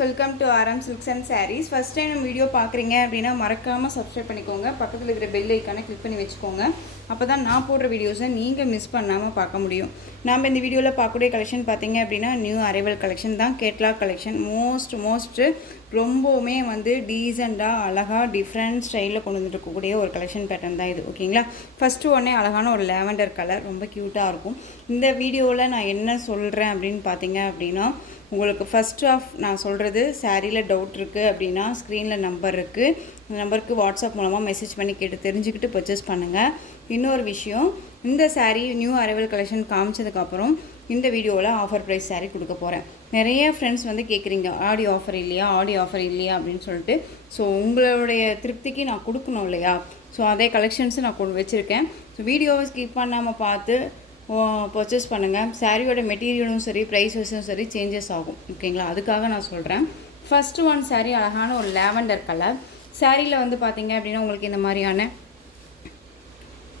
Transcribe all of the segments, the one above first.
Welcome to RM silks and sarees. First time video பார்க்குறீங்க அப்படின்னா மறக்காமல் சப்ஸ்கிரைப் பண்ணிக்கோங்க. பக்கத்தில் இருக்கிற பெல் ஐக்கானை கிளிக் பண்ணி வச்சுக்கோங்க. அப்போ தான் நான் போடுற வீடியோஸை நீங்கள் மிஸ் பண்ணாமல் பார்க்க முடியும். நாம் இந்த வீடியோவில் பார்க்கக்கூடிய கலெக்ஷன் பார்த்தீங்க அப்படின்னா நியூ அரைவல் கலெக்ஷன் தான். கேட்லாக் கலெக்ஷன் மோஸ்ட் ரொம்பவுமே டீசெண்டாக அழகாக டிஃப்ரெண்ட் ஸ்டைலில் கொண்டு வந்துருக்கக்கூடிய ஒரு கலெக்ஷன் பேட்டர்ன் தான் இது. ஓகேங்களா, ஃபஸ்ட்டு உடனே அழகான ஒரு லேவெண்டர் கலர் ரொம்ப க்யூட்டாக இருக்கும். இந்த வீடியோவில் நான் என்ன சொல்கிறேன் அப்படின்னு பார்த்தீங்க அப்படின்னா, உங்களுக்கு ஃபஸ்ட் ஆஃப் நான் சொல்கிறது சாரியில் டவுட் இருக்குது அப்படின்னா ஸ்க்ரீனில் நம்பர் இருக்குது. அந்த நம்பருக்கு வாட்ஸ்அப் மூலமாக மெசேஜ் பண்ணி கேட்டு தெரிஞ்சுக்கிட்டு பர்ச்சேஸ் பண்ணுங்கள். இன்னொரு விஷயம், இந்த சாரீ நியூ அரைவல் கலெக்ஷன் காமிச்சதுக்கப்புறம் இந்த வீடியோவில் ஆஃபர் ப்ரைஸ் சாரீ கொடுக்க போகிறேன். நிறைய ஃப்ரெண்ட்ஸ் கேட்குறீங்க ஆடி ஆஃபர் இல்லையா அப்படின்னு சொல்லிட்டு. ஸோ உங்களுடைய திருப்திக்கு நான் கொடுக்கணும் இல்லையா? ஸோ அதே கலெக்ஷன்ஸை நான் கொண்டு வச்சுருக்கேன். ஸோ வீடியோவை ஸ்கிப் பண்ணாமல் பார்த்து பர்ச்சேஸ் பண்ணுங்கள். சாரியோட மெட்டீரியலும் சரி ப்ரைஸ் வைஸும் சரி சேஞ்சஸ் ஆகும். ஓகேங்களா, அதுக்காக நான் சொல்கிறேன். ஃபஸ்ட்டு ஒன் சாரீ அழகான ஒரு லேவெண்டர் கலர். சாரியில் பார்த்தீங்க அப்படின்னா உங்களுக்கு இந்த மாதிரியான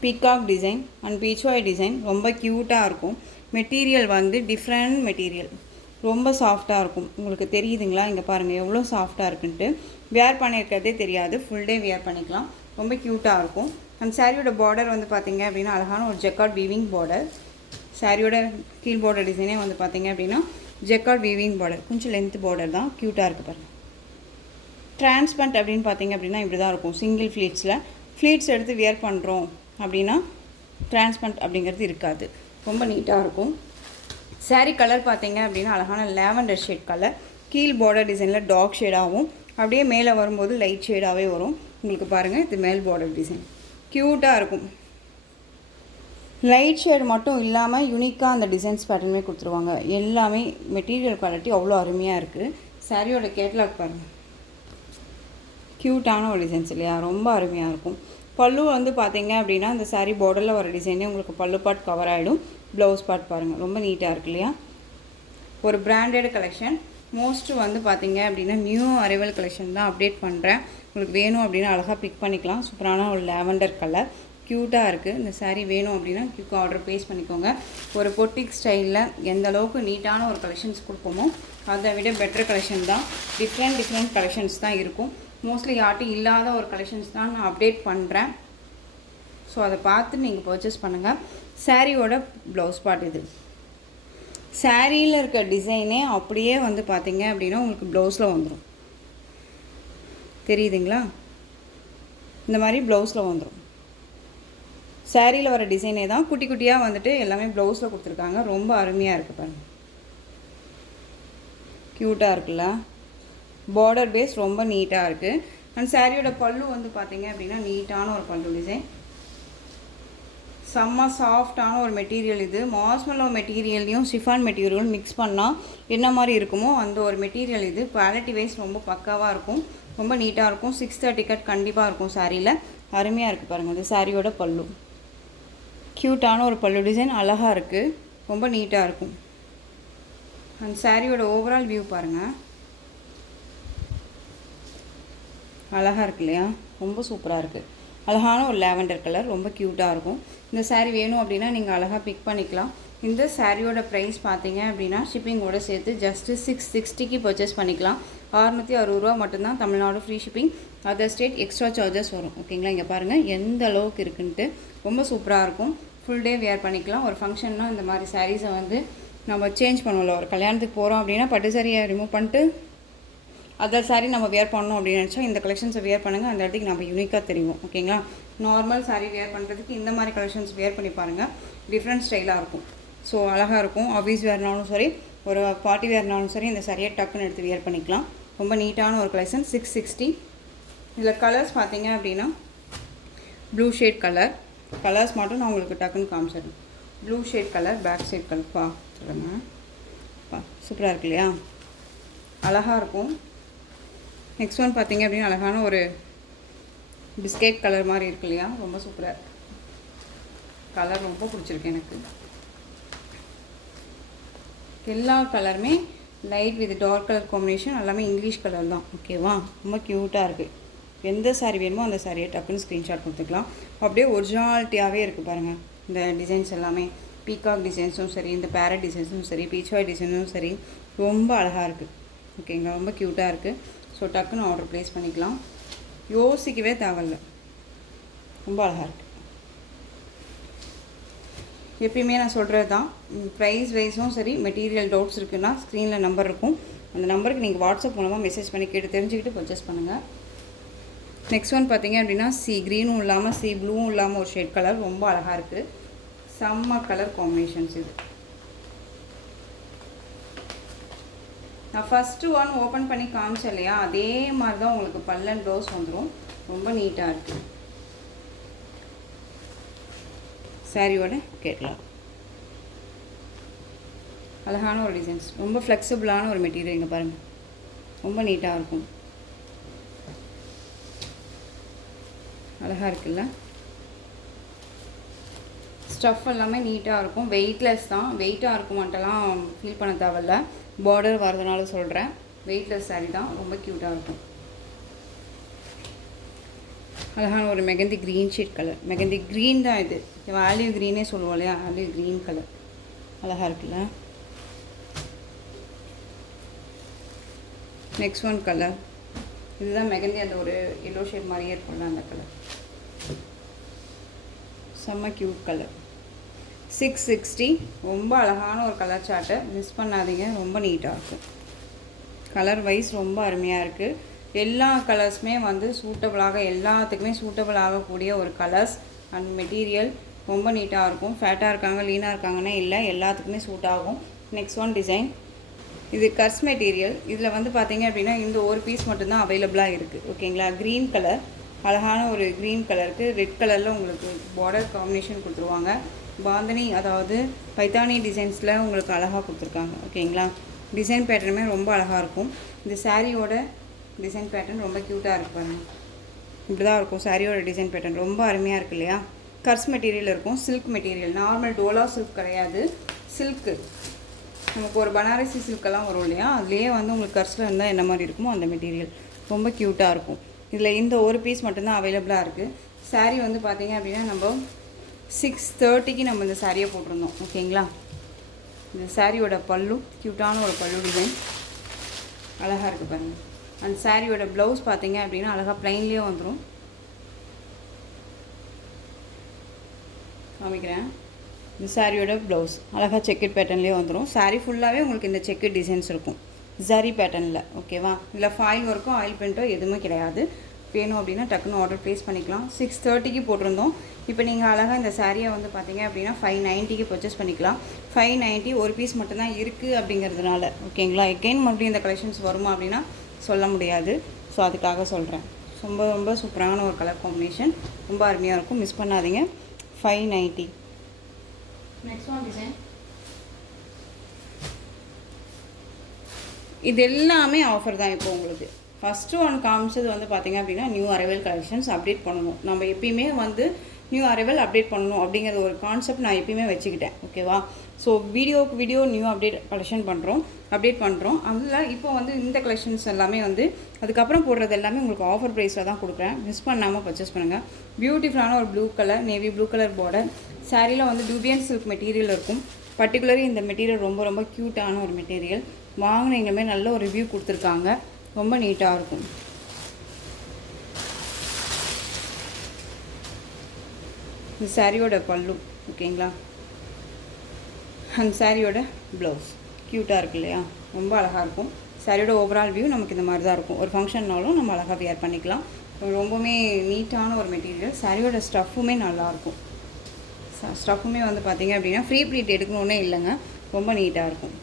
பீகாக் டிசைன் அண்ட் பீச்வாய் டிசைன் ரொம்ப க்யூட்டாக இருக்கும். மெட்டீரியல் டிஃப்ரெண்ட் மெட்டீரியல், ரொம்ப சாஃப்டாக இருக்கும். உங்களுக்கு தெரியுதுங்களா? இங்கே பாருங்கள் எவ்வளோ சாஃப்டாக இருக்குன்ட்டு. வேர் பண்ணியிருக்கிறதே தெரியாது, ஃபுல் டே வேர் பண்ணிக்கலாம். ரொம்ப க்யூட்டாக இருக்கும். அந்த சாரியோட பார்டர் பார்த்தீங்க அப்படின்னா அழகான ஒரு ஜெக்கார்ட் வீவிங் பார்டர். சாரியோட கீழ் பார்டர் டிசைனே பார்த்தீங்க அப்படின்னா ஜெக்கார்ட் வீவிங் பார்டர், கொஞ்சம் லென்த் பார்டர் தான், க்யூட்டாக இருக்குது பாருங்கள். டிரான்ஸ்பரண்ட் அப்படின்னு பார்த்தீங்க அப்படின்னா இப்படி தான் இருக்கும். சிங்கிள் ஃப்ளீட்ஸ் எடுத்து வியர் பண்ணுறோம் அப்படின்னா டிரான்ஸ்பரண்ட் அப்படிங்கிறது இருக்காது, ரொம்ப நீட்டாக இருக்கும். சாரீ கலர் பார்த்தீங்க அப்படின்னா அழகான லேவெண்டர் ஷேட் கலர். கீழ் பார்டர் டிசைனில் டார்க் ஷேடாகவும் அப்படியே மேலே வரும்போது லைட் ஷேடாகவே வரும். உங்களுக்கு பாருங்கள், இது மேல் பார்டர் டிசைன் க்யூட்டாக இருக்கும். லைட் ஷேட் மட்டும் இல்லாமல் யூனிக்காக அந்த டிசைன்ஸ் பேட்டர்னுமே கொடுத்துருவாங்க. எல்லாமே மெட்டீரியல் குவாலிட்டி அவ்வளோ அருமையாக இருக்குது. சாரியோட கேட்லாக் பாருங்கள், க்யூட்டான ஒரு டிசைன்ஸ் இல்லையா? ரொம்ப அருமையாக இருக்கும். பல்லு பார்த்தீங்க அப்படின்னா இந்த சாரீ பார்டரில் வர டிசைனே உங்களுக்கு பல்லு பார்ட் கவர் ஆகிடும். ப்ளவுஸ் பார்ட் பாருங்கள், ரொம்ப நீட்டாக இருக்கு இல்லையா? ஒரு பிராண்டட் கலெக்ஷன். மோஸ்ட்டு பார்த்தீங்க அப்படின்னா நியூ அரைவல் கலெக்ஷன் தான் அப்டேட் பண்ணுறேன். உங்களுக்கு வேணும் அப்படின்னா அழகாக பிக் பண்ணிக்கலாம். சூப்பரான ஒரு லேவெண்டர் கலர் க்யூட்டாக இருக்குது. இந்த சாரீ வேணும் அப்படின்னா குயிக் ஆர்டர் ப்ளேஸ் பண்ணிக்கோங்க. ஒரு பொட்டிக் ஸ்டைலில் எந்த அளவுக்கு நீட்டான ஒரு கலெக்ஷன்ஸ் கொடுப்போமோ அதை விட பெட்டர் கலெக்ஷன் தான். டிஃப்ரெண்ட் கலெக்ஷன்ஸ் தான் இருக்கும். மோஸ்ட்லி யார்ட்டும் இல்லாத ஒரு கலெக்ஷன்ஸ் தான் நான் அப்டேட் பண்ணுறேன். ஸோ அதை பார்த்து நீங்கள் பர்ச்சேஸ் பண்ணுங்கள். சாரியோட ப்ளவுஸ் பார்ட் இது. சாரியில் இருக்க டிசைனே அப்படியே பார்த்தீங்க அப்படின்னா உங்களுக்கு ப்ளவுஸில் வந்துடும். தெரியுதுங்களா? இந்த மாதிரி ப்ளவுஸில் வந்துடும். சாரியில் வர டிசைனே தான் குட்டி குட்டியாக எல்லாமே ப்ளவுஸில் கொடுத்துருக்காங்க. ரொம்ப அருமையாக இருக்குது பாருங்கள், க்யூட்டாக இருக்குல்ல? பார்டர் பேஸ் ரொம்ப நீட்டாக இருக்குது. அண்ட் சாரியோட பல்லு பார்த்தீங்க அப்படின்னா நீட்டான ஒரு பல்லு டிசைன். செம்ம சாஃப்டான ஒரு மெட்டீரியல் இது. மாஸ்மெல்லோ மெட்டீரியல்லையும் ஷிஃபான் மெட்டீரியலும் மிக்ஸ் பண்ணால் என்ன மாதிரி இருக்குமோ அந்த ஒரு மெட்டீரியல் இது. குவாலிட்டி வைஸ் ரொம்ப பக்காவாக இருக்கும், ரொம்ப நீட்டாக இருக்கும். 630 கட் கண்டிப்பாக இருக்கும் சாரியில். அருமையாக இருக்குது பாருங்கள். இது சாரியோட பல்லு, க்யூட்டான ஒரு பல்லு டிசைன், அழகாக இருக்குது, ரொம்ப நீட்டாக இருக்கும். அந்த சாரியோட ஓவரால் வியூ பாருங்கள், அழகாக இருக்கு இல்லையா? ரொம்ப சூப்பராக இருக்குது. அழகான ஒரு லேவெண்டர் கலர், ரொம்ப க்யூட்டாக இருக்கும். இந்த சாரீ வேணும் அப்படின்னா நீங்கள் அழகாக பிக் பண்ணிக்கலாம். இந்த சாரியோட ப்ரைஸ் பார்த்தீங்க அப்படின்னா ஷிப்பிங்கோடு சேர்த்து ஜஸ்ட்டு 660க்கு பர்ச்சேஸ் பண்ணிக்கலாம். 660 ரூபா மட்டும்தான். Tamil Nadu free shipping, other state extra charges வரும். ஓகேங்களா? இங்கே பாருங்கள் எந்த அளவுக்கு இருக்குன்ட்டு. ரொம்ப சூப்பராக இருக்கும். ஃபுல் டே வேர் பண்ணிக்கலாம். ஒரு ஃபங்க்ஷன்னா இந்த மாதிரி சாரீஸை நம்ம சேஞ்ச் பண்ணுவோம்ல. ஒரு கல்யாணத்துக்கு போகிறோம் அப்படின்னா பட்டு சாரியை ரிமூவ் பண்ணிட்டு அதர் சாரீ நம்ம வேர் பண்ணோம் அப்படின்னு நினச்சா இந்த கலெக்ஷன்ஸை வேர் பண்ணுங்கள். அந்த இடத்துக்கு நம்ம யூனிக்காக தெரியும். ஓகேங்களா? நார்மல் சாரீ வேர் பண்ணுறதுக்கு இந்த மாதிரி கலெக்ஷன்ஸ் வேர் பண்ணி பாருங்கள். டிஃப்ரெண்ட் ஸ்டைலாக இருக்கும். ஸோ அழகாக இருக்கும். ஆஃபீஸ் வேர்னாலும் சரி, ஒரு பார்ட்டி வேர்னாலும் சரி, இந்த சாரியை டக்குன்னு எடுத்து வேர் பண்ணிக்கலாம். ரொம்ப நீட்டான ஒரு கலெக்ஷன். 660. இதில் கலர்ஸ் பார்த்தீங்க அப்படின்னா ப்ளூ ஷேட் கலர்ஸ் மட்டும் நான் உங்களுக்கு டக்குன்னு காமிச்சிடுறேன். ப்ளூ ஷேட் கலர், பேக் ஷேட் கலர் சொல்லுங்கள். சூப்பராக இருக்கு இல்லையா? அழகாக இருக்கும். நெக்ஸ்ட் ஒன் பார்த்தீங்க அப்படின்னா அழகான ஒரு பிஸ்கெட் கலர் மாதிரி இருக்கு இல்லையா? ரொம்ப சூப்பராக இருக்குது. கலர் ரொம்ப பிடிச்சிருக்கு எனக்கு. எல்லா கலருமே light with dark colour combination, எல்லாமே இங்கிலீஷ் கலர் தான். ஓகேவா? ரொம்ப க்யூட்டாக இருக்குது. எந்த சாரீ வேணுமோ அந்த சாரியை டக்குன்னு ஸ்க்ரீன்ஷாட் கொடுத்துக்கலாம். அப்படியே ஒரிஜினாலிட்டியாகவே இருக்குது பாருங்கள். இந்த டிசைன்ஸ் எல்லாமே பீகாக் டிசைன்ஸும் சரி, இந்த பேரட் டிசைன்ஸும் சரி, பீச்வாய் டிசைனும் சரி, ரொம்ப அழகாக இருக்குது. ஓகேங்களா, ரொம்ப க்யூட்டாக இருக்குது. ஸோ டக்குன்னு ஆர்டர் ப்ளேஸ் பண்ணிக்கலாம், யோசிக்கவே தேவையில்ல, ரொம்ப அழகாக இருக்குது. எப்பயுமே நான் சொல்கிறது தான், ப்ரைஸ் வைஸும் சரி, மெட்டீரியல் டவுட்ஸ் இருக்குன்னா ஸ்க்ரீனில் நம்பர் இருக்கும், அந்த நம்பருக்கு நீங்கள் வாட்ஸ்அப் மூலமாக மெசேஜ் பண்ணி கேட்டு தெரிஞ்சுக்கிட்டு பர்ச்சேஸ் பண்ணுங்கள். நெக்ஸ்ட் ஒன் பார்த்திங்க அப்படின்னா சி க்ரீனும் இல்லாமல் சி ப்ளூவும் இல்லாமல் ஒரு ஷேட் கலர், ரொம்ப அழகாக இருக்குது. செம்ம கலர் காம்பினேஷன்ஸ் இது. நான் ஃபஸ்ட்டு ஒன் ஓப்பன் பண்ணி காமிச்சேன் இல்லையா, அதே மாதிரி தான் உங்களுக்கு பல்லன் ப்ளவுஸ் வந்துடும். ரொம்ப நீட்டாக இருக்குது. சாரியோட கேட்கலாம், அழகான ஒரு டிசைன்ஸ், ரொம்ப ஃப்ளெக்சிபிளான ஒரு மெட்டீரியல். இங்கே பாருங்கள், ரொம்ப நீட்டாக இருக்கும், அழகாக இருக்குல்ல. ஸ்டஃப் எல்லாமே நீட்டாக இருக்கும், வெயிட்லெஸ் தான். வெயிட்டாக இருக்குமான்ட்டெல்லாம் ஃபீல் பண்ண தேவையில்ல, பார்டர் வரதுனால சொல்கிறேன். வெயிட்லெஸ் சாரீ தான், ரொம்ப க்யூட்டாக இருக்கும். அழகான ஒரு mehndi green shade colour, mehndi green தான் இது, ஆலிவ் க்ரீனே சொல்லுவோம் இல்லையா, ஆலிவ் க்ரீன் கலர் அழகாக இருக்குல்ல. நெக்ஸ்ட் ஒன் கலர், இதுதான் மெகந்தி, அந்த ஒரு எல்லோ ஷேட் மாதிரியே இருக்கும்ல அந்த கலர், செம்ம க்யூட் கலர். 660, ரொம்ப அழகான ஒரு கலர் சார்ட்டு, மிஸ் பண்ணாதீங்க, ரொம்ப நீட்டாக இருக்கும். கலர் வைஸ் ரொம்ப அருமையாக இருக்குது. எல்லா கலர்ஸுமே வந்து சூட்டபிளாக, எல்லாத்துக்குமே சூட்டபிள் ஆகக்கூடிய ஒரு கலர்ஸ் அண்ட் மெட்டீரியல், ரொம்ப நீட்டாக இருக்கும். ஃபேட்டாக இருக்காங்க, லீனாக இருக்காங்கன்னே இல்லை, எல்லாத்துக்குமே சூட் ஆகும். நெக்ஸ்ட் ஒன் டிசைன், இது கர்ஸ் மெட்டீரியல். இதில் வந்து பார்த்தீங்க அப்படின்னா இந்த ஒரு பீஸ் மட்டும்தான் அவைலபிளாக இருக்குது. ஓகேங்களா, க்ரீன் கலர், அழகான ஒரு க்ரீன் கலருக்கு ரெட் கலரில் உங்களுக்கு பார்டர் காம்பினேஷன் கொடுத்துருவாங்க. பாந்தனி, அதாவது பைத்தானி டிசைன்ஸில் உங்களுக்கு அழகாக கொடுத்துருக்காங்க. ஓகேங்களா, டிசைன் பேட்டர்னுமே ரொம்ப அழகாக இருக்கும். இந்த சாரியோட டிசைன் பேட்டர்ன் ரொம்ப க்யூட்டாக இருக்குது பாருங்கள், இப்படி தான் இருக்கும் சாரியோட டிசைன் பேட்டர்ன், ரொம்ப அருமையாக இருக்குது இல்லையா. கர்ஸ் மெட்டீரியல் இருக்கும், silk material, normal Dola silk கிடையாது, சில்க்கு. நமக்கு ஒரு பனாரசி சில்கெல்லாம் வரும் இல்லையா, அதுலேயே வந்து உங்களுக்கு கர்ஸில் இருந்தால் என்ன மாதிரி இருக்குமோ அந்த மெட்டீரியல், ரொம்ப க்யூட்டாக இருக்கும். இதில் இந்த ஒரு பீஸ் மட்டும்தான் அவைலபிளாக இருக்குது. சாரீ வந்து பார்த்திங்க அப்படின்னா நம்ம 6:30க்கு நம்ம இந்த சாரியை போட்டிருந்தோம். ஓகேங்களா, இந்த சாரியோட பல்லு க்யூட்டான ஒரு பல்லு டிசைன், அழகாக இருக்குது பாருங்கள். அந்த சாரியோட ப்ளவுஸ் பார்த்தீங்க அப்படின்னா அழகாக ப்ளைன்லேயே வந்துடும். காமிக்கிறேன், இந்த சாரியோட ப்ளவுஸ் அழகாக செக்கெட் பேட்டர்ன்லேயே வந்துடும். சாரீ ஃபுல்லாகவே உங்களுக்கு இந்த செக்கெட் டிசைன்ஸ் இருக்கும், ஜரி பேட்டர்னில். ஓகேவா, இதில் ஃபாயில் ஒர்க்கோ ஆயில் பெயிண்ட்டோ எதுவுமே கிடையாது. வேணும் அப்படின்னா டக்குன்னு ஆர்டர் ப்ளேஸ் பண்ணிக்கலாம். 6:30க்கு போட்டிருந்தோம். இப்போ நீங்கள் அழகாக இந்த சாரியை வந்து பார்த்தீங்க அப்படின்னா 590க்கு பர்ச்சேஸ் பண்ணிக்கலாம். 590 ஒரு பீஸ் மட்டும்தான் இருக்குது அப்படிங்கிறதுனால. ஓகேங்களா, எகெயின் மறுபடியும் இந்த கலெக்ஷன்ஸ் வருமா அப்படின்னா சொல்ல முடியாது. ஸோ அதுக்காக சொல்கிறேன். ரொம்ப ரொம்ப சூப்பரான ஒரு கலர் காம்பினேஷன், ரொம்ப அருமையாக இருக்கும், மிஸ் பண்ணாதீங்க. 590. நெக்ஸ்ட் ஒன் டிசைன், இது எல்லாமே ஆஃபர் தான். இப்போ உங்களுக்கு ஃபஸ்ட்டு ஒன் காமிச்சது வந்து பார்த்திங்க அப்படின்னா நியூ அரைவல் கலெக்ஷன்ஸ் அப்டேட் பண்ணணும். நம்ம எப்பயுமே வந்து நியூ அரைவல் அப்டேட் பண்ணணும் அப்படிங்கிற ஒரு கான்செப்ட் நான் எப்பயுமே வச்சுக்கிட்டேன். ஓகேவா, ஸோ வீடியோக்கு வீடியோ நியூ கலெக்ஷன் அப்டேட் பண்ணுறோம். அதில் இப்போ வந்து இந்த கலெக்ஷன்ஸ் எல்லாமே வந்து அதுக்கப்புறம் போடுறது எல்லாமே உங்களுக்கு ஆஃபர் ப்ரைஸில் தான் கொடுக்குறேன். மிஸ் பண்ணாமல் பர்ச்சேஸ் பண்ணுங்கள். பியூட்டிஃபுல்லான ஒரு blue colour, navy blue colour border, சாரியில் வந்து டூபியன் சில்க் மெட்டீரியல் இருக்கும். பர்டிகுலரி இந்த மெட்டீரியல் ரொம்ப ரொம்ப க்யூட்டான ஒரு மெட்டீரியல். வாங்கினீங்களுமே நல்ல ஒரு ரிவ்யூ கொடுத்துருக்காங்க, ரொம்ப நீட்டாக இருக்கும். இந்த சாரியோட பல்லு, ஓகேங்களா, அந்த சாரியோட ப்ளவுஸ் க்யூட்டாக இருக்கு இல்லையா, ரொம்ப அழகாக இருக்கும். சாரியோட ஓவரால் வியூ நமக்கு இந்த மாதிரி தான் இருக்கும். ஒரு ஃபங்க்ஷன்னாலும் நம்ம அழகாக வியர் பண்ணிக்கலாம். ரொம்பவுமே நீட்டான ஒரு மெட்டீரியல். சாரியோட ஸ்டஃப்புமே நல்லாயிருக்கும். ஸ்டஃப்புமே வந்து பார்த்திங்க அப்படின்னா ஃப்ரீ ப்ளீட் எடுக்கணுன்னே இல்லைங்க, ரொம்ப நீட்டாக இருக்கும்,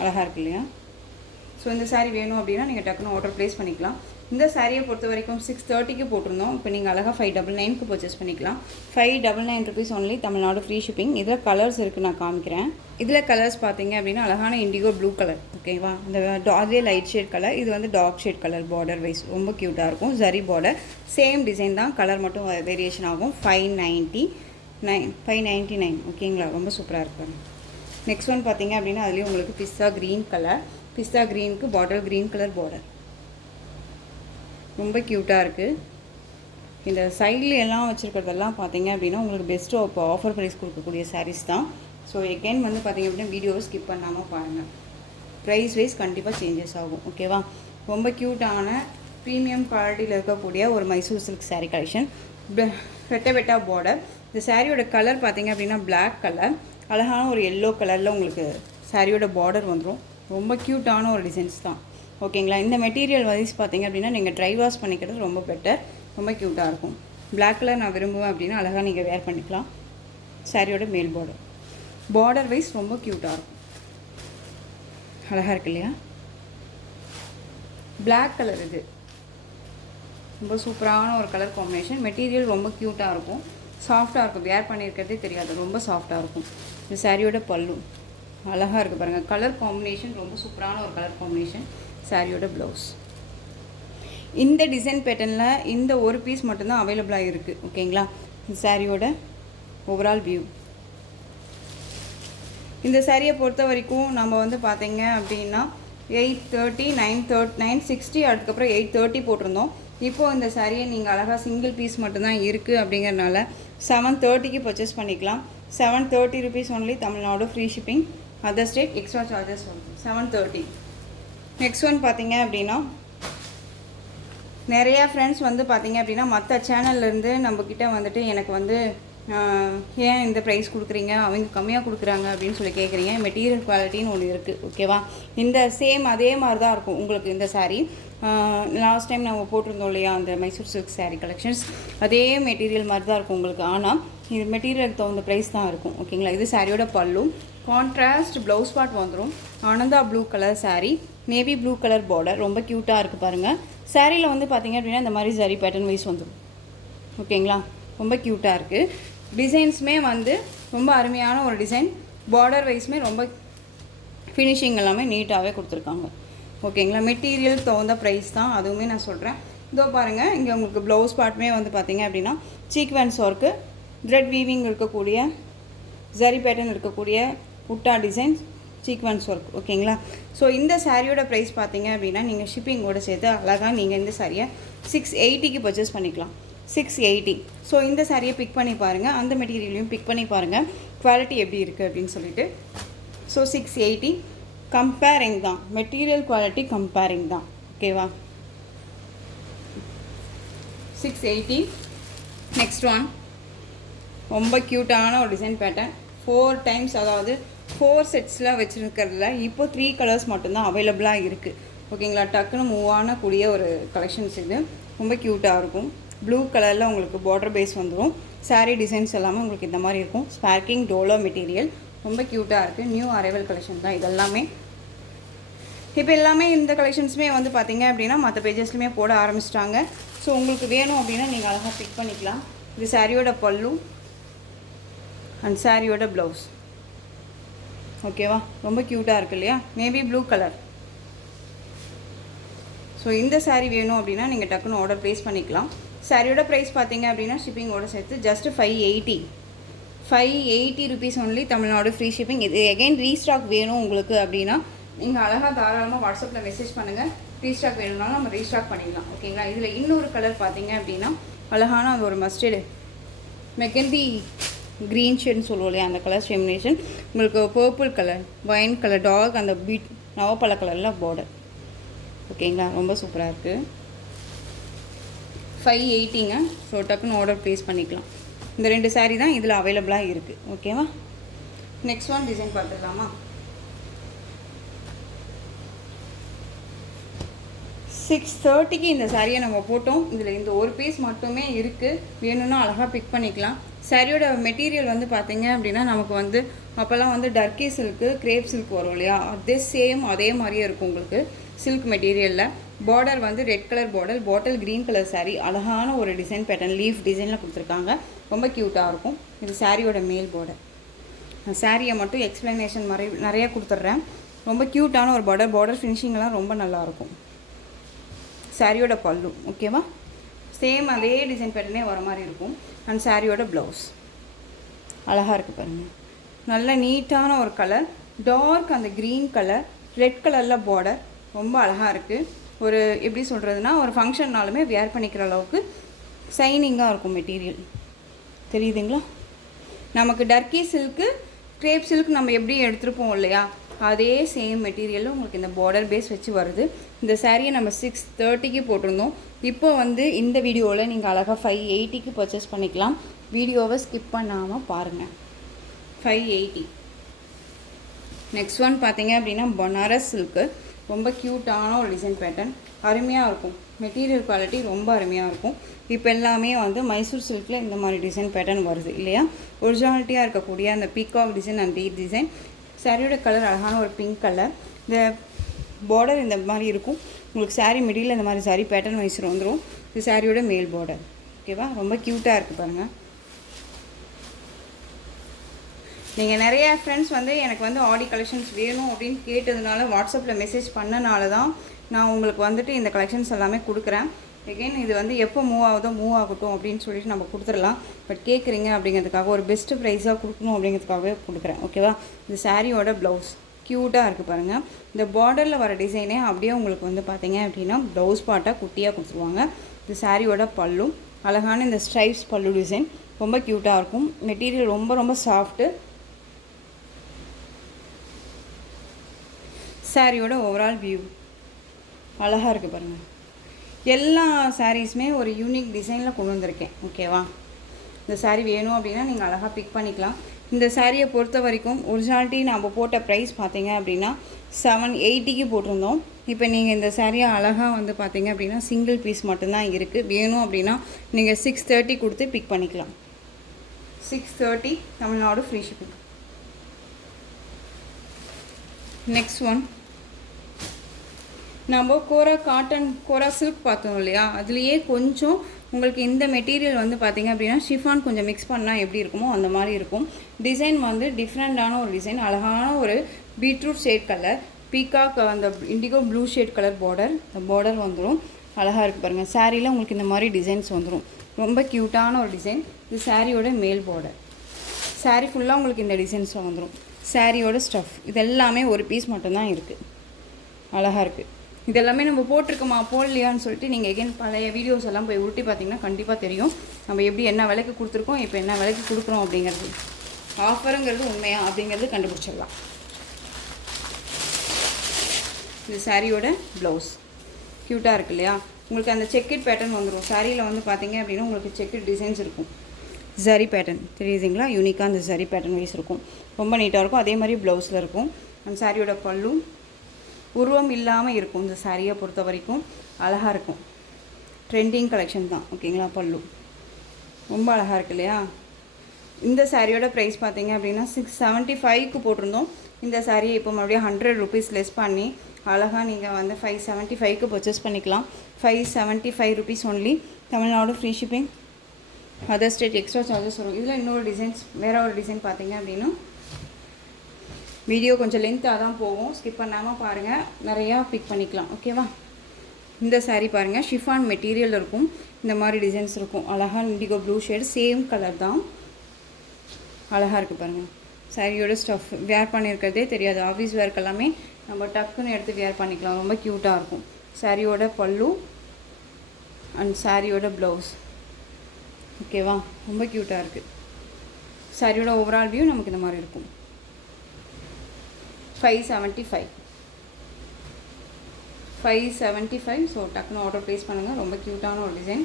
அழகாக இருக்கு இல்லையா. ஸோ இந்த சாரீ வேணும் அப்படின்னா நீங்கள் டக்குன்னு ஆர்டர் ப்ளேஸ் பண்ணிக்கலாம். இந்த சாரியை பொறுத்த வரைக்கும் 6:30க்கு போட்டிருந்தோம். இப்போ நீங்கள் அழகாக 599க்கு பர்ச்சேஸ் பண்ணிக்கலாம். 599 rupees only, Tamil Nadu free shipping. இதில் கலர்ஸ் இருக்குது, நான் காமிக்கிறேன். இதில் கலர்ஸ் பார்த்தீங்க அப்படின்னா அழகான இண்டிகோ ப்ளூ கலர். ஓகேவா, இந்த அதே லைட் ஷேட் கலர், இது வந்து dark shade colour. Border wise ரொம்ப க்யூட்டாக இருக்கும், ஜரி பார்டர். சேம் டிசைன் தான், கலர் மட்டும் வேரியேஷன் ஆகும். 599. ஓகேங்களா, ரொம்ப சூப்பராக இருக்கும். நெக்ஸ்ட் ஒன் பார்த்தீங்க அப்படின்னா அதுலேயும் உங்களுக்கு பிஸ்தா க்ரீன் கலர், பிஸ்தா க்ரீனுக்கு பாட்டில் க்ரீன் கலர் பார்டர், ரொம்ப க்யூட்டாக இருக்குது. இந்த சைடில் எல்லாம் வச்சுருக்கிறதெல்லாம் பார்த்தீங்க அப்படின்னா உங்களுக்கு பெஸ்ட்டு இப்போ ஆஃபர் ப்ரைஸ் கொடுக்கக்கூடிய சாரீஸ் தான். ஸோ எகெயின் வந்து பார்த்தீங்க அப்படின்னா வீடியோவை ஸ்கிப் பண்ணாமல் பாருங்கள். ப்ரைஸ் வைஸ் கண்டிப்பாக சேஞ்சஸ் ஆகும். ஓகேவா? ரொம்ப க்யூட்டான ப்ரீமியம் குவாலிட்டியில் இருக்கக்கூடிய ஒரு மைசூர் சில்க் சாரீ கலெக்ஷன். வெட்ட பார்டர். இந்த சாரியோட கலர் பார்த்திங்க அப்படின்னா பிளாக் கலர், அழகான ஒரு எல்லோ கலரில் உங்களுக்கு சாரியோட பார்டர் வந்துடும். ரொம்ப க்யூட்டான ஒரு டிசைன்ஸ் தான். ஓகேங்களா? இந்த மெட்டீரியல் வைஸ் பார்த்திங்க அப்படின்னா நீங்கள் ட்ரை வாஷ் பண்ணிக்கிறது ரொம்ப பெட்டர். ரொம்ப க்யூட்டாக இருக்கும். பிளாக் கலர் நான் விரும்புவேன் அப்படின்னா அழகாக நீங்கள் வேர் பண்ணிக்கலாம். சாரியோட மேல் பார்டர் வைஸ் ரொம்ப க்யூட்டாக இருக்கும். அழகாக இருக்கு இல்லையா? பிளாக் கலர் இது ரொம்ப சூப்பரான ஒரு கலர் காம்பினேஷன். மெட்டீரியல் ரொம்ப க்யூட்டாக இருக்கும், சாஃப்டாக இருக்கும். வேர் பண்ணியிருக்கிறதே தெரியாது, ரொம்ப சாஃப்டாக இருக்கும். இந்த சாரியோட பல்லு அழகாக இருக்குது பாருங்கள். கலர் காம்பினேஷன் ரொம்ப சூப்பரான ஒரு கலர் காம்பினேஷன். சாரியோட ப்ளவுஸ் இந்த டிசைன் பேட்டர்னில் இந்த ஒரு பீஸ் மட்டும்தான் அவைலபிளாக இருக்குது. ஓகேங்களா? இந்த சாரியோட ஓவரால் வியூ. இந்த சாரியை பொறுத்த வரைக்கும் நம்ம வந்து பார்த்திங்க அப்படின்னா 830, 960, அதுக்கப்புறம் 830 போட்டிருந்தோம். இப்போது இந்த சாரியை நீங்கள் அழகாக சிங்கிள் பீஸ் மட்டும்தான் இருக்குது அப்படிங்கிறனால 730க்கு பர்ச்சேஸ் பண்ணிக்கலாம். 730 rupees only, Tamil Nadu, free shipping. Other state extra charges வரும். 730. நெக்ஸ்ட் ஒன் பார்த்திங்க அப்படின்னா நிறையா ஃப்ரெண்ட்ஸ் வந்து பார்த்திங்க அப்படின்னா மற்ற சேனல்லேருந்து நம்மக்கிட்ட வந்துட்டு எனக்கு வந்து ஏன் இந்த ப்ரைஸ் கொடுக்குறீங்க, அவங்க கம்மியாக கொடுக்குறாங்க அப்படின்னு சொல்லி கேட்குறீங்க. மெட்டீரியல் குவாலிட்டின்னு ஒன்று இருக்குது. ஓகேவா? இந்த சேம் அதே மாதிரி தான் இருக்கும் உங்களுக்கு இந்த சாரீ. லாஸ்ட் டைம் நம்ம போட்டிருந்தோம் இல்லையா அந்த மைசூர் சில்க் சாரீ கலெக்ஷன்ஸ், அதே மெட்டீரியல் மாதிரி தான் இருக்கும் உங்களுக்கு. ஆனால் இது மெட்டீரியலுக்கு தகுந்த ப்ரைஸ் தான் இருக்கும். ஓகேங்களா? இது சாரியோட பல்லு. கான்ட்ராஸ்ட் ப்ளவுஸ் பார்ட் வந்துடும். Ananda blue colour sari, navy blue colour border. ரொம்ப க்யூட்டாக இருக்குது பாருங்கள். சாரியில் வந்து பார்த்திங்க அப்படின்னா இந்த மாதிரி சரி பேட்டர்ன் வைஸ் வந்துடும். ஓகேங்களா? ரொம்ப க்யூட்டாக இருக்குது. டிசைன்ஸுமே வந்து ரொம்ப அருமையான ஒரு டிசைன். பார்டர் வைஸுமே ரொம்ப ஃபினிஷிங் எல்லாமே நீட்டாகவே கொடுத்துருக்காங்க. ஓகேங்களா? மெட்டீரியல் தகுந்த ப்ரைஸ் தான், அதுவுமே நான் சொல்கிறேன். இதோ பாருங்கள், இங்கே உங்களுக்கு ப்ளவுஸ் பார்ட்டுமே வந்து பார்த்திங்க அப்படின்னா சீக்வென்ஸ் ஒர்க்கு, த்ரெட் வீவிங் இருக்கக்கூடிய ஜரி பேட்டர்ன் இருக்கக்கூடிய புட்டா டிசைன்ஸ், சீக்வென்ஸ் ஒர்க். ஓகேங்களா? ஸோ இந்த சாரியோட ப்ரைஸ் பார்த்திங்க அப்படின்னா நீங்கள் ஷிப்பிங்கோடு சேர்த்து அழகாக நீங்கள் இந்த சாரியை 680க்கு பர்ச்சேஸ் பண்ணிக்கலாம். 680. ஸோ இந்த சாரியை பிக் பண்ணி பாருங்கள், அந்த மெட்டீரியலையும் பிக் பண்ணி பாருங்கள் குவாலிட்டி எப்படி இருக்குது அப்படின்னு சொல்லிட்டு. ஸோ 680 கம்பேரிங் தான், மெட்டீரியல் குவாலிட்டி கம்பேரிங் தான். ஓகேவா? 680. நெக்ஸ்ட் ஒன் ரொம்ப க்யூட்டான ஒரு டிசைன் பேட்டர்ன். 4 times, அதாவது 4 செட்ஸில் வச்சுருக்கிறதுல இப்போ 3 கலர்ஸ் மட்டும்தான் அவைலபிளாக இருக்குது. ஓகேங்களா? டக்குன்னு மூவ் ஆனக்கூடிய ஒரு கலெக்ஷன்ஸ் இது. ரொம்ப க்யூட்டாக இருக்கும். ப்ளூ கலரில் உங்களுக்கு பார்டர் பேஸ் வந்துடும். சாரீ டிசைன்ஸ் எல்லாமே உங்களுக்கு இந்த மாதிரி இருக்கும். Sparking Dolo material. ரொம்ப க்யூட்டாக இருக்குது. நியூ அரைவல் கலெக்ஷன் தான் இதெல்லாமே. இப்போ எல்லாமே இந்த கலெக்ஷன்ஸுமே வந்து பார்த்திங்க அப்படின்னா மற்ற பேஜஸ்லையுமே போட ஆரம்பிச்சிட்டாங்க. ஸோ உங்களுக்கு வேணும் அப்படின்னா நீங்கள் அழகாக பிக் பண்ணிக்கலாம். இது சாரியோட பல்லு அண்ட் சாரியோட ப்ளவுஸ். ஓகேவா? ரொம்ப க்யூட்டாக இருக்குது இல்லையா? Navy blue colour. ஸோ இந்த சாரீ வேணும் அப்படின்னா நீங்கள் டக்குன்னு ஆர்டர் ப்ளேஸ் பண்ணிக்கலாம். சாரியோட ப்ரைஸ் பார்த்தீங்க அப்படின்னா ஷிப்பிங்கோடு சேர்த்து just 580 rupees only, Tamil Nadu, free shipping. இது எகைன் ரீஸ்டாக் வேணும் உங்களுக்கு அப்படின்னா நீங்கள் அழகாக தாராளமாக வாட்ஸ்அப்பில் மெசேஜ் பண்ணுங்கள். ரீஸ்டாக் வேணும்னாலும் நம்ம ரீஸ்டாக் பண்ணிக்கலாம். ஓகேங்களா? இதில் இன்னொரு கலர் பார்த்தீங்க அப்படின்னா அழகான அது ஒரு மஸ்டர்டு மெகந்தி க்ரீன் ஷேட்னு சொல்லுவோம் இல்லையா, அந்த கலர் காம்பினேஷன். உங்களுக்கு purple colour, wine colour, dark அந்த பீட் நவப்பழ கலரில் பார்டர். ஓகேங்களா? ரொம்ப சூப்பராக இருக்குது. 580ங்க. ஸோ டக்குன்னு ஆர்டர் ப்ளேஸ் பண்ணிக்கலாம். இந்த 2 சாரீ தான் இதில் அவைலபிளாக இருக்குது. ஓகேவா? நெக்ஸ்ட் ஒன் டிசைன் பார்த்துடலாமா? 630க்கு இந்த சாரியை நம்ம போட்டோம். இதில் இந்த ஒரு பீஸ் மட்டுமே இருக்குது. வேணும்னா அழகாக பிக் பண்ணிக்கலாம். சாரியோட மெட்டீரியல் வந்து பார்த்திங்க அப்படின்னா நமக்கு வந்து அப்போல்லாம் வந்து டர்க்கி சில்க்கு, கிரேப் சில்க் வரும் இல்லையா, அதே மாதிரியே இருக்கும் உங்களுக்கு சில்க் மெட்டீரியலில். பார்டர் வந்து ரெட் கலர் பார்டர், பாட்டில் க்ரீன் கலர் சாரீ. அழகான ஒரு டிசைன் பேட்டர்ன் லீஃப் டிசைனில் கொடுத்துருக்காங்க. ரொம்ப க்யூட்டாக இருக்கும். இது சாரியோட மேல் பார்டர். சாரியை மட்டும் எக்ஸ்ப்ளனேஷன் மாதிரி நிறையா கொடுத்துட்றேன். ரொம்ப க்யூட்டான ஒரு பார்டர் ஃபினிஷிங்லாம் ரொம்ப நல்லாயிருக்கும். சாரியோட பல்லு. ஓகேவா? சேம் அதே டிசைன் பேட்டர்னே வர மாதிரி இருக்கும். அண்ட் சாரியோட ப்ளவுஸ் அழகாக இருக்குது பாருங்கள். நல்ல நீட்டான ஒரு கலர், டார்க் அந்த க்ரீன் கலர், ரெட் கலரில் பார்டர். ரொம்ப அழகாக இருக்குது. ஒரு எப்படி சொல்கிறதுனா ஒரு ஃபங்க்ஷன்னாலுமே வேர் பண்ணிக்கிற அளவுக்கு ஷைனிங்காக இருக்கும் மெட்டீரியல். தெரியுதுங்களா? நமக்கு டர்க்கி சில்க்கு, கிரேப் சில்க் நம்ம எப்படி எடுத்துருப்போம் இல்லையா, அதே சேம் மெட்டீரியலில் உங்களுக்கு இந்த பார்டர் பேஸ் வச்சு வருது. இந்த சாரியை நம்ம 630க்கு போட்டிருந்தோம். இப்போ வந்து இந்த வீடியோவில் நீங்கள் அழகாக 580க்கு பர்ச்சேஸ் பண்ணிக்கலாம். வீடியோவை ஸ்கிப் பண்ணாமல் பாருங்கள். 580. நெக்ஸ்ட் ஒன் பார்த்தீங்க அப்படின்னா பனாரஸ் சில்க்கு. ரொம்ப க்யூட்டான ஒரு டிசைன் பேட்டர்ன், அருமையாக இருக்கும். மெட்டீரியல் குவாலிட்டி ரொம்ப அருமையாக இருக்கும். இப்போ எல்லாமே வந்து மைசூர் சில்கில் இந்த மாதிரி டிசைன் பேட்டர்ன் வருது இல்லையா. ஒரிஜினாலிட்டியாக இருக்கக்கூடிய அந்த peacock design and deep design. சாரியோட கலர் அழகான ஒரு பிங்க் கலர். இந்த பார்டர் இந்த மாதிரி இருக்கும். உங்களுக்கு சாரீ மிடில் இந்த மாதிரி சாரீ பேட்டர்ன் வைஸ் வந்துடும். இது சாரியோட மேல் பார்டர். ஓகேவா, ரொம்ப க்யூட்டாக இருக்குது பாருங்கள். நீங்கள் நிறைய ஃப்ரெண்ட்ஸ் வந்து எனக்கு வந்து ஆடி கலெக்ஷன்ஸ் வேணும் அப்படின்னு கேட்டதுனால வாட்ஸ்அப்பில் மெசேஜ் பண்ணனால தான் நான் உங்களுக்கு வந்துட்டு இந்த கலெக்ஷன்ஸ் எல்லாமே கொடுக்குறேன். எகெயின் இது வந்து எப்போ மூவ் ஆகுதோ மூவ் ஆகட்டும் அப்படின்னு சொல்லிட்டு நம்ம கொடுத்துடலாம். பட் கேட்குறீங்க அப்படிங்கிறதுக்காக ஒரு பெஸ்ட்டு ப்ரைஸாக கொடுக்கணும் அப்படிங்கிறதுக்காகவே கொடுக்குறேன். ஓகேவா, இந்த சாரியோட ப்ளவுஸ் க்யூட்டாக இருக்குது பாருங்கள். இந்த பார்டரில் வர டிசைனே அப்படியே உங்களுக்கு வந்து பார்த்தீங்க அப்படின்னா ப்ளவுஸ் பார்ட்டாக குட்டியாக கொடுத்துருவாங்க. இந்த சாரியோட பல்லு அழகான இந்த ஸ்ட்ரைப்ஸ் பல்லு டிசைன் ரொம்ப க்யூட்டாக இருக்கும். மெட்டீரியல் ரொம்ப ரொம்ப சாஃப்ட்டு. சாரியோட ஓவரால் வியூ அழகாக இருக்குது பாருங்கள். எல்லா சாரீஸுமே ஒரு யூனிக் டிசைனில் கொண்டு வந்திருக்கேன். ஓகேவா, இந்த சாரீ வேணும் அப்படின்னா நீங்கள் அழகாக பிக் பண்ணிக்கலாம். இந்த சாரியை பொறுத்த வரைக்கும் ஒரிஜினாலிட்டி நம்ம போட்ட ப்ரைஸ் பார்த்தீங்க அப்படின்னா 780க்கு போட்டிருந்தோம். இப்போ நீங்கள் இந்த சாரியை அழகாக வந்து பார்த்தீங்க அப்படின்னா சிங்கிள் பீஸ் மட்டும்தான் இருக்குது. வேணும் அப்படின்னா நீங்கள் 630 கொடுத்து பிக் பண்ணிக்கலாம். 630 Tamil Nadu free shipping. Next one நம்ம கோரா சில்க் பார்த்தோம் இல்லையா, அதுலேயே கொஞ்சம் உங்களுக்கு இந்த மெட்டீரியல் வந்து பார்த்திங்க அப்படின்னா ஷிஃபான் கொஞ்சம் மிக்ஸ் பண்ணால் எப்படி இருக்குமோ அந்த மாதிரி இருக்கும். டிசைன் வந்து டிஃப்ரெண்ட்டான ஒரு டிசைன், அழகான ஒரு பீட்ரூட் ஷேட் கலர், பீகாக் அந்த indigo blue shade colour border. இந்த பார்டர் வந்துடும் அழகாக இருக்குது பாருங்கள். சாரியில் உங்களுக்கு இந்த மாதிரி டிசைன்ஸ் வந்துடும். ரொம்ப க்யூட்டான ஒரு டிசைன். இது சாரியோட மேல் பார்டர். சாரி ஃபுல்லாக உங்களுக்கு இந்த டிசைன்ஸில் வந்துடும். சாரியோட ஸ்டஃப் இது எல்லாமே ஒரு பீஸ் மட்டும்தான் இருக்குது. அழகாக இருக்குது. இதெல்லாமே நம்ம போட்டிருக்கோமா போடலையான்னு சொல்லிட்டு நீங்கள் எகைன் பழைய வீடியோஸ் எல்லாம் போய் உருட்டி பார்த்தீங்கன்னா கண்டிப்பாக தெரியும் நம்ம எப்படி என்ன விலைக்கு கொடுத்துருக்கோம், இப்போ என்ன விலைக்கு கொடுக்குறோம் அப்படிங்கிறது. ஆஃபருங்கிறது உண்மையா அப்படிங்கிறது கண்டுபிடிச்சிடலாம். இது சாரியோட ப்ளவுஸ் க்யூட்டாக இருக்குது இல்லையா. உங்களுக்கு அந்த செக்கெட் பேட்டர்ன் வந்துடும். சாரியில் வந்து பார்த்தீங்க அப்படின்னா உங்களுக்கு செக்கெட் டிசைன்ஸ் இருக்கும். ஜரி பேட்டர்ன் தெரியுதுங்களா, யூனிக்காக அந்த ஜரி பேட்டர்ன் வைஸ் இருக்கும். ரொம்ப நீட்டாக இருக்கும். அதே மாதிரி ப்ளவுஸில் இருக்கும். அந்த சாரியோட பல்லு உருவம் இல்லாமல் இருக்கும். இந்த சாரியை பொறுத்த வரைக்கும் அழகாக இருக்கும். ட்ரெண்டிங் கலெக்ஷன் தான். ஓகேங்களா, பல்லு ரொம்ப அழகாக இருக்குது இல்லையா. இந்த சாரியோட ப்ரைஸ் பார்த்தீங்க அப்படின்னா 675க்கு போட்டிருந்தோம். இந்த சாரியை இப்போ மறுபடியும் 100 rupees லெஸ் பண்ணி அழகாக நீங்கள் வந்து 575க்கு பர்ச்சேஸ் பண்ணிக்கலாம். 575 rupees only. Tamil Nadu free shipping. Other state extra charges வரும். இதில் இன்னொரு டிசைன்ஸ் வேறு ஒரு டிசைன் பார்த்தீங்க அப்படின்னா வீடியோ கொஞ்சம் லென்த்தாக தான் போகும். ஸ்கிப் பண்ணாமல் பாருங்கள், நிறையா பிக் பண்ணிக்கலாம். ஓகேவா, இந்த சாரீ பாருங்கள், ஷிஃபான் மெட்டீரியல் இருக்கும். இந்த மாதிரி டிசைன்ஸ் இருக்கும். அழகாக indigo blue shade, same colour தான். அழகாக இருக்குது பாருங்கள். சாரியோட ஸ்டஃப் வேர் பண்ணியிருக்கிறதே தெரியாது. ஆஃபீஸ் வேர்க்கு எல்லாமே நம்ம டக்குன்னு எடுத்து வேர் பண்ணிக்கலாம். ரொம்ப க்யூட்டாக இருக்கும். சாரியோட பல்லு அண்ட் சாரியோட ப்ளவுஸ். ஓகேவா, ரொம்ப க்யூட்டாக இருக்குது. சாரியோட ஓவரால் வியூ நமக்கு இந்த மாதிரி இருக்கும். 575. ஸோ டக்குன்னு ஆர்டர் ப்ளேஸ் பண்ணுங்கள். ரொம்ப க்யூட்டான ஒரு டிசைன்.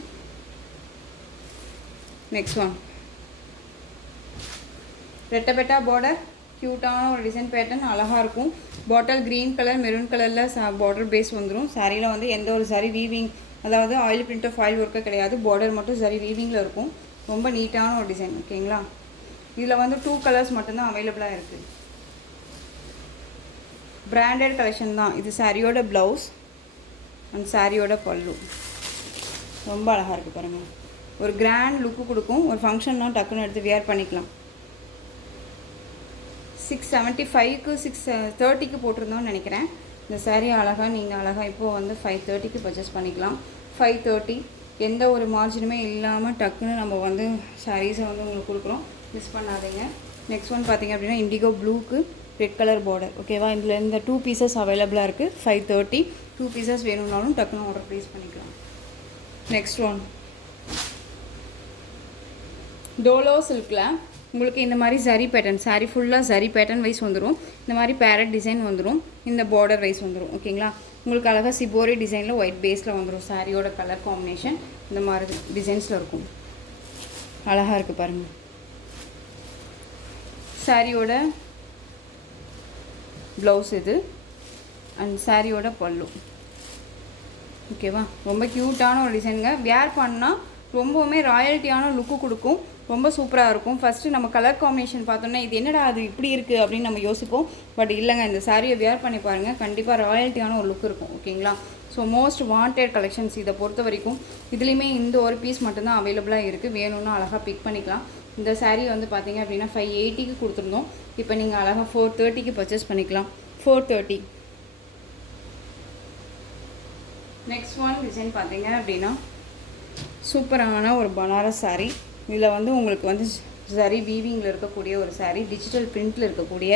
நெக்ஸ்ட் ஒன் ரெட்டபெட்டா பார்டர், க்யூட்டான ஒரு டிசைன் பேட்டர்ன் அழகாக இருக்கும். பாட்டில் க்ரீன் கலர் மெரூன் கலரில் பார்டர் பேஸ் வந்துடும். சாரியில் வந்து எந்த ஒரு சாரி வீவிங், அதாவது ஆயில் பிரிண்ட் ஆஃப் ஆயில் ஒர்க்கு கிடையாது. பார்டர் மட்டும் சாரி வீவிங்கில் இருக்கும். ரொம்ப நீட்டான ஒரு டிசைன். ஓகேங்களா, இதில் வந்து 2 கலர்ஸ் மட்டும்தான் அவைலபிளாக இருக்குது. பிராண்டட் கலெக்ஷன் தான் இது. சாரியோட ப்ளவுஸ் அண்ட் சாரியோட பல்லு ரொம்ப அழகாக இருக்குது பாருங்கள். ஒரு கிராண்ட் லுக்கு கொடுக்கும். ஒரு ஃபங்க்ஷன்னா டக்குன்னு எடுத்து வியர் பண்ணிக்கலாம். 675க்கு 630க்கு போட்டிருந்தோன்னு நினைக்கிறேன். இந்த சாரீ அழகாக நீங்கள் அழகாக இப்போது வந்து 530க்கு பர்ச்சேஸ் பண்ணிக்கலாம். 530 எந்த ஒரு மார்ஜினுமே இல்லாமல் டக்குன்னு நம்ம வந்து சாரீஸை வந்து உங்களுக்கு கொடுக்குறோம். மிஸ் பண்ணாதீங்க. நெக்ஸ்ட் ஒன் பார்த்தீங்க அப்படின்னா இண்டிகோ ப்ளூக்கு ரெட் கலர் பார்டர். ஓகேவா, இதில் இந்த 2 பீசஸ் அவைலபிளாக இருக்குது. 530. 2 பீசஸ் வேணும்னாலும் டக்குன்னு ஆர்டர் ப்ளேஸ் பண்ணிக்கலாம். நெக்ஸ்ட் ஒன் டோலோ சில்கில் உங்களுக்கு இந்த மாதிரி ஜரி பேட்டர்ன் சாரீ ஃபுல்லாக ஜரி பேட்டர்ன் வைஸ் வந்துடும். இந்த மாதிரி பேரட் டிசைன் வந்துடும். இந்த பார்டர் வைஸ் வந்துடும். ஓகேங்களா, உங்களுக்கு அழகாக சிபோரி டிசைனில் ஒயிட் பேஸில் வந்துடும். சாரியோட கலர் காம்பினேஷன் இந்த மாதிரி டிசைன்ஸில் இருக்கும். அழகாக இருக்குது பாருங்கள். சாரியோட ப்ளவுஸ் இது அண்ட் சாரியோட பல்லு. ஓகேவா, ரொம்ப க்யூட்டான ஒரு டிசைனுங்க. வேர் பண்ணால் ரொம்பவுமே ராயல்ட்டியான லுக்கு கொடுக்கும். ரொம்ப சூப்பராக இருக்கும். ஃபஸ்ட்டு நம்ம கலர் காம்பினேஷன் பார்த்தோன்னா இது என்னடா அது இப்படி இருக்குது அப்படின்னு நம்ம யோசிப்போம். பட் இல்லைங்க, இந்த சாரியை வேர் பண்ணி பாருங்கள், கண்டிப்பாக ராயல்ட்டியான ஒரு லுக் இருக்கும். ஓகேங்களா, ஸோ மோஸ்ட் வாண்டட் கலெக்ஷன்ஸ் இதை பொறுத்த வரைக்கும். இதுலேயுமே இந்த ஒரு பீஸ் மட்டும்தான் அவைலபிளாக இருக்குது. வேணும்னா அழகாக பிக் பண்ணிக்கலாம். இந்த சாரீ வந்து பார்த்தீங்க அப்படின்னா 580க்கு கொடுத்துருந்தோம். இப்போ நீங்கள் அழகாக 430க்கு பர்ச்சேஸ் பண்ணிக்கலாம். 430. நெக்ஸ்ட் ஒன் டிசைன் பார்த்தீங்க அப்படின்னா சூப்பரான ஒரு பனாரஸ் சாரீ. இதில் வந்து உங்களுக்கு வந்து சாரீ வீவிங்கில் இருக்கக்கூடிய ஒரு சாரீ, டிஜிட்டல் பிரிண்டில் இருக்கக்கூடிய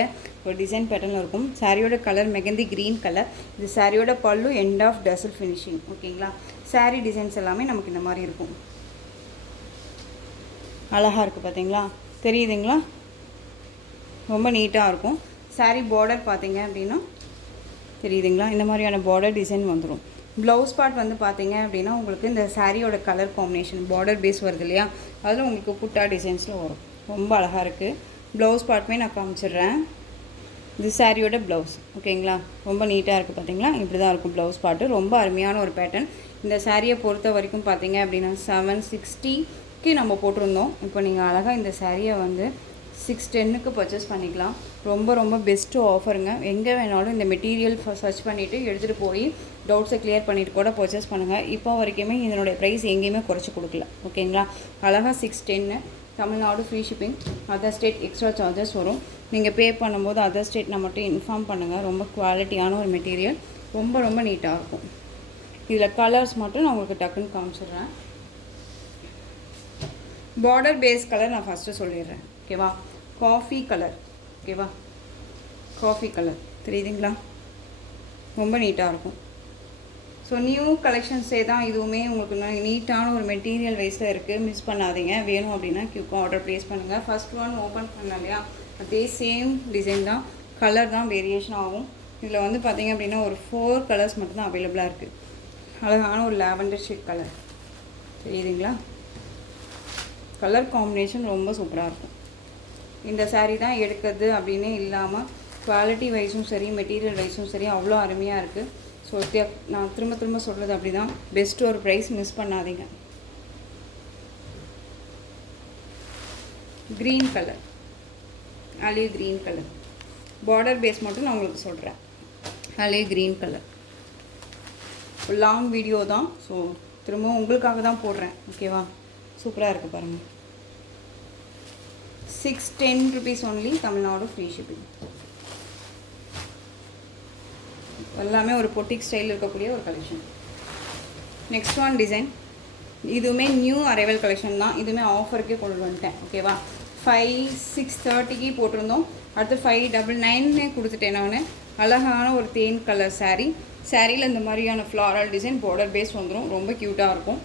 ஒரு டிசைன் பேட்டர்னில் இருக்கும். சாரியோட கலர் மெகந்தி க்ரீன் கலர். இது சாரியோட பல்லு எண்ட் ஆஃப் டசல் ஃபினிஷிங். ஓகேங்களா, சாரீ டிசைன்ஸ் எல்லாமே நமக்கு இந்த மாதிரி இருக்கும். அழகாக இருக்குது பார்த்தீங்களா, தெரியுதுங்களா, ரொம்ப நீட்டாக இருக்கும். சாரீ பார்டர் பார்த்தீங்க அப்படின்னா தெரியுதுங்களா, இந்த மாதிரியான பார்டர் டிசைன் வந்துடும். ப்ளவுஸ் பார்ட் வந்து பார்த்தீங்க அப்படின்னா உங்களுக்கு இந்த சாரியோட கலர் காம்பினேஷன் பார்டர் பேஸ் வருது இல்லையா, அதில் உங்களுக்கு புட்டா டிசைன்ஸில் வரும். ரொம்ப அழகாக இருக்குது. ப்ளவுஸ் பார்ட்டுமே நான் காமிச்சிடுறேன். இது சாரியோட ப்ளவுஸ். ஓகேங்களா, ரொம்ப நீட்டாக இருக்குது பார்த்தீங்களா, இப்படி தான் இருக்கும் ப்ளவுஸ் பார்ட்டு. ரொம்ப அருமையான ஒரு பேட்டர்ன். இந்த சாரியை பொறுத்த வரைக்கும் பார்த்தீங்க அப்படின்னா 760க்கு நம்ம போட்டிருந்தோம். இப்போ நீங்கள் அழகாக இந்த சாரியை வந்து 610க்கு பர்ச்சேஸ் பண்ணிக்கலாம். ரொம்ப ரொம்ப பெஸ்ட்டு ஆஃபருங்க. எங்கே வேணாலும் இந்த மெட்டீரியல் சர்ச் பண்ணிவிட்டு எடுத்துகிட்டு போய் டவுட்ஸை கிளியர் பண்ணிவிட்டு கூட பர்ச்சேஸ் பண்ணுங்கள். இப்போ வரைக்குமே இதனுடைய ப்ரைஸ் எங்கேயுமே குறைச்சி கொடுக்கல. ஓகேங்களா, அழகாக 610. Tamil Nadu free shipping. Other state extra charges வரும். நீங்கள் பே பண்ணும்போது அதர் ஸ்டேட்னா மட்டும் இன்ஃபார்ம் பண்ணுங்கள். ரொம்ப குவாலிட்டியான ஒரு மெட்டீரியல், ரொம்ப ரொம்ப நீட்டாக இருக்கும். இதில் கலர்ஸ் மட்டும் நான் உங்களுக்கு டக்குன்னு காமிச்சிடுறேன். பார்டர் பேஸ் கலர் நான் ஃபஸ்ட்டு சொல்லிடுறேன். ஓகேவா, காஃபி கலர். ஓகேவா, காஃபி கலர் தெரியுதுங்களா, ரொம்ப நீட்டாக இருக்கும். ஸோ நியூ கலெக்ஷன்ஸே தான் இதுவுமே உங்களுக்கு நீட்டான ஒரு மெட்டீரியல் வைஸில் இருக்குது. மிஸ் பண்ணாதீங்க. வேணும் அப்படின்னா கியூக்காக ஆர்டர் ப்ளேஸ் பண்ணுங்கள். ஃபஸ்ட் ஒன் ஓப்பன் பண்ணலாம் இல்லையா, அதே சேம் டிசைன் தான், கலர் தான் வேரியேஷன் ஆகும். இதில் வந்து பார்த்திங்க அப்படின்னா ஒரு 4 கலர்ஸ் மட்டும்தான் அவைலபிளாக இருக்குது. அழகான ஒரு லாவெண்டர் ஷேட் கலர் தெரியுதுங்களா, கலர் காம்பினேஷன் ரொம்ப சூப்பராக இருக்கும். இந்த சாரீ தான் எடுக்கிறது அப்படின்னே இல்லாமல் குவாலிட்டி வைஸும் சரி மெட்டீரியல் வைஸும் சரி அவ்வளோ அருமையாக இருக்குது. ஸோ நான் திரும்ப திரும்ப சொல்கிறது அப்படி தான், பெஸ்ட்டு ஒரு ப்ரைஸ் மிஸ் பண்ணாதீங்க. Green colour, olive green colour. Border base மட்டும் நான் உங்களுக்கு சொல்கிறேன். Olive green colour. Long video தான், ஸோ திரும்பவும் உங்களுக்காக தான் போடுறேன். ஓகேவா, சூப்பராக இருக்குது பாருங்கள். 610 rupees only, Tamil Nadu free shipping. எல்லாமே ஒரு பொட்டிக் ஸ்டைல் இருக்கக்கூடிய ஒரு கலெக்ஷன். Next one design. இதுவுமே நியூ அரைவல் கலெக்ஷன் தான். இதுவுமே ஆஃபருக்கே கொண்டு வந்துட்டேன். ஓகேவா, 5630க்கு போட்டிருந்தோம். அடுத்து 599 கொடுத்துட்டேன் நான். அழகான ஒரு தேன் கலர் சாரீ. சாரியில் இந்த மாதிரியான ஃப்ளாரல் டிசைன் பார்டர் பேஸ் வந்துடும். ரொம்ப க்யூட்டாக இருக்கும்.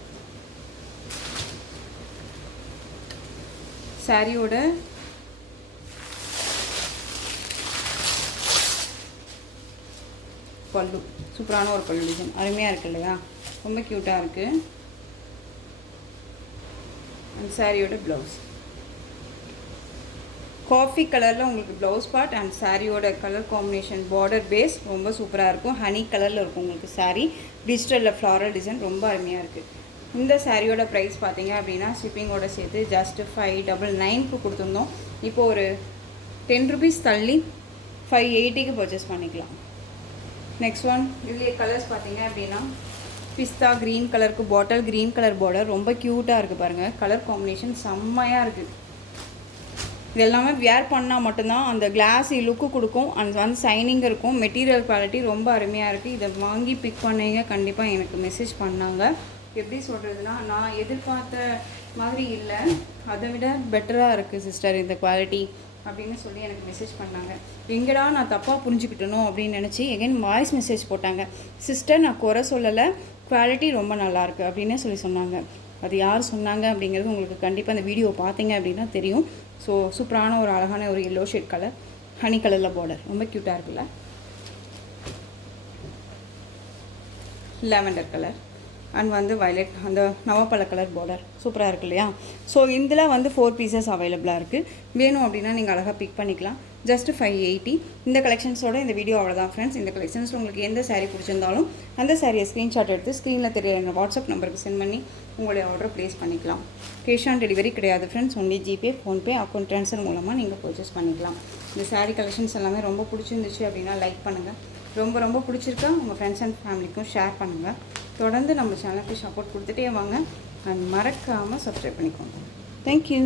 சாரியோட பல்லு சூப்பரான ஒரு பல்லு டிசைன், அருமையாக இருக்குது இல்லையா, ரொம்ப க்யூட்டாக இருக்குது. அண்ட் சாரியோட ப்ளவுஸ் காஃபி கலரில் உங்களுக்கு ப்ளவுஸ் பார்ட் அண்ட் சாரியோட கலர் காம்பினேஷன் பார்டர் பேஸ் ரொம்ப சூப்பராக இருக்கும். ஹனி கலரில் இருக்கும் உங்களுக்கு சாரீ. டிஜிட்டலில் ஃப்ளாரல் டிசைன் ரொம்ப அருமையாக இருக்குது. இந்த சாரியோட ப்ரைஸ் பார்த்தீங்க அப்படின்னா ஷிப்பிங்கோட சேர்த்து ஜஸ்ட்டு 599க்கு கொடுத்துருந்தோம். இப்போ ஒரு 10 rupees தள்ளி 580க்கு பர்ச்சேஸ் பண்ணிக்கலாம். Next one. இதுலேயே கலர்ஸ் பார்த்தீங்க அப்படின்னா பிஸ்தா க்ரீன் கலருக்கு பாட்டில் க்ரீன் கலர் பார்டர் ரொம்ப க்யூட்டாக இருக்குது பாருங்கள். கலர் காம்பினேஷன் செம்மையாக இருக்குது. இது எல்லாமே வேர் பண்ணால் மட்டும்தான் அந்த கிளாஸி லுக்கு கொடுக்கும். அந்த வந்து சைனிங் இருக்கும். மெட்டீரியல் குவாலிட்டி ரொம்ப அருமையாக இருக்குது. இதை வாங்கி பிக் பண்ணீங்க, கண்டிப்பாக எனக்கு மெசேஜ் பண்ணாங்க. எப்படி சொல்கிறதுனா, நான் எதிர்பார்த்த மாதிரி இல்லை, அதை விட பெட்டராக இருக்குது சிஸ்டர் இந்த குவாலிட்டி அப்படின்னு சொல்லி எனக்கு மெசேஜ் பண்ணாங்க. எங்கடா நான் தப்பாக புரிஞ்சுக்கிட்டணும் அப்படின்னு நினச்சி எகைன் வாய்ஸ் மெசேஜ் போட்டாங்க. சிஸ்டர் நான் குறை சொல்லலை, குவாலிட்டி ரொம்ப நல்லாயிருக்கு அப்படின்னு சொன்னாங்க. அது யார் சொன்னாங்க அப்படிங்கிறது உங்களுக்கு கண்டிப்பாக அந்த வீடியோ பார்த்தீங்க அப்படின்னா தெரியும். ஸோ சூப்பரான ஒரு அழகான ஒரு எல்லோ ஷேட் கலர், ஹனி கலரில் பார்டர், ரொம்ப க்யூட்டாக இருக்குல்ல. லாவெண்டர் கலர் அண்ட் வந்து வயலட், அந்த நவப்பழ கலர் பார்டர் சூப்பராக இருக்கு இல்லையா. ஸோ இதில் வந்து 4 பீசஸ் அவைலபிளாக இருக்குது. வேணும் அப்படின்னா நீங்கள் அழகாக பிக் பண்ணிக்கலாம். ஜஸ்ட் 580. இந்த கலெக்ஷன்ஸோட இந்த வீடியோ அவ்வளோதான் ஃப்ரெண்ட்ஸ். இந்த கலெக்ஷன்ஸில் உங்களுக்கு எந்த சாரீ பிடிச்சிருந்தாலும் அந்த சாரியை ஸ்க்ரீன்ஷாட் எடுத்து ஸ்க்ரீனில் தெரிய எங்கள் வாட்ஸ்அப் நம்பருக்கு சென்ட் பண்ணி உங்களுடைய ஆர்டர் ப்ளேஸ் பண்ணிக்கலாம். கேஷ் ஆன் டெலிவரி கிடையாது friends. Only GPay, PhonePe, account transfer மூலமாக நீங்கள் பர்ச்சேஸ் பண்ணிக்கலாம். இந்த சாரீ கலெக்ஷன்ஸ் எல்லாமே ரொம்ப பிடிச்சிருந்துச்சு அப்படின்னா லைக் பண்ணுங்கள். ரொம்ப பிடிச்சிருக்கா உங்கள் ஃப்ரெண்ட்ஸ் அண்ட் ஃபேமிலிக்கும் ஷேர் பண்ணுங்கள். தொடர்ந்து நம்ம சேனலுக்கு சப்போர்ட் கொடுத்துட்டே வாங்க அண்ட் மறக்காமல் சப்ஸ்கிரைப் பண்ணிக்கோங்க. தேங்க்யூ.